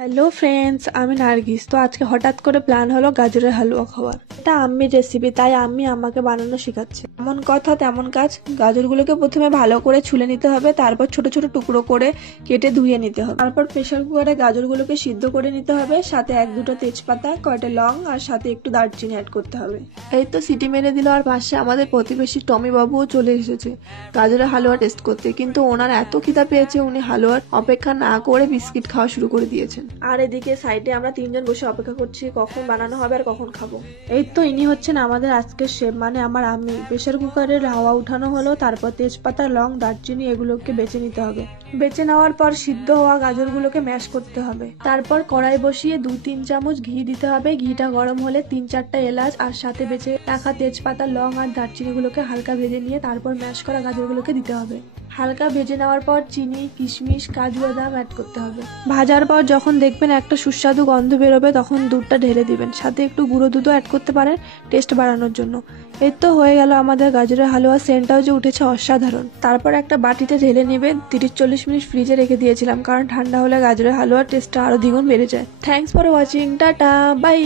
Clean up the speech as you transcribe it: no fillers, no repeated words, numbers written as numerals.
Hello friends, আমি নার্গিস। তো আজকে হঠাৎ করে প্ল্যান হলো গাজরের হালুয়া খাওয়ার। এটা আম্মির রেসিপি, তাই আম্মি আমাকে বানানো শেখাচ্ছে। এমন কথা তেমন কাজ। গাজরগুলোকে প্রথমে ভালো করে ছুলে নিতে হবে, তারপর ছোট ছোট টুকরো করে কেটে ধুয়ে নিতে হবে। তারপর প্রেসার কুকারে গাজরগুলোকে সিদ্ধ করে নিতে হবে, সাথে এক দুটো তেজপাতা, কয়টা লং আর সাথে একটু দারচিনি অ্যাড করতে হবে। এই তো সিটি মেরে দিল। আর পাশে আমাদের প্রতিবেশী টমি বাবুও চলে এসেছে গাজরের হালুয়া টেস্ট করতে, কিন্তু ওনার এত খিদা পেয়েছে উনি হালুয়ার অপেক্ষা না করে বিস্কিট খাওয়া শুরু করে দিয়েছেন। আর এদিকে সাইডে আমরা তিনজন বসে অপেক্ষা করছি কখন বানানো হবে আর কখন খাবো। এই তো ইনি হচ্ছেন আমাদের আজকের শেফ, মানে আমার আম্মি। প্রেসার কুকারের হাওয়া উঠানো হলো, তারপর তেজপাতা, লং, দারচিনি এগুলোকে বেছে নিতে হবে। বেছে নেওয়ার পর সিদ্ধ হওয়া গাজরগুলোকে ম্যাশ করতে হবে। তারপর কড়াই বসিয়ে 2-3 চামচ ঘি দিতে হবে। ঘিটা গরম হলে 3-4টা এলাচ আর সাথে বেছে রাখা তেজপাতা, লং আর দারচিনি গুলোকে হালকা ভেজে নিয়ে তারপর ম্যাশ করা গাজরগুলোকে দিতে হবে। হালকা ভেজে নেওয়ার পর চিনি, কিশমিশ, কাজু বাদাম অ্যাড করতে হবে। ভাজার পর যখন দেখবেন একটা সুস্বাদু গন্ধ বেরোবে, তখন দুধটা ঢেলে দিবেন। সাথে একটু গুঁড়ো দুধও অ্যাড করতে পারেন টেস্ট বাড়ানোর জন্য। এই তো হয়ে গেল আমাদের গাজরের হালুয়া। সেন্টটাও যে উঠেছে অসাধারণ। তারপর একটা বাটিতে ঢেলে নেবেন। 30-40 মিনিট ফ্রিজে রেখে দিয়েছিলাম, কারণ ঠান্ডা হলে গাজরের হালুয়ার টেস্টটা আরো দ্বিগুণ বেড়ে যায়। Thanks for watching, tata, by.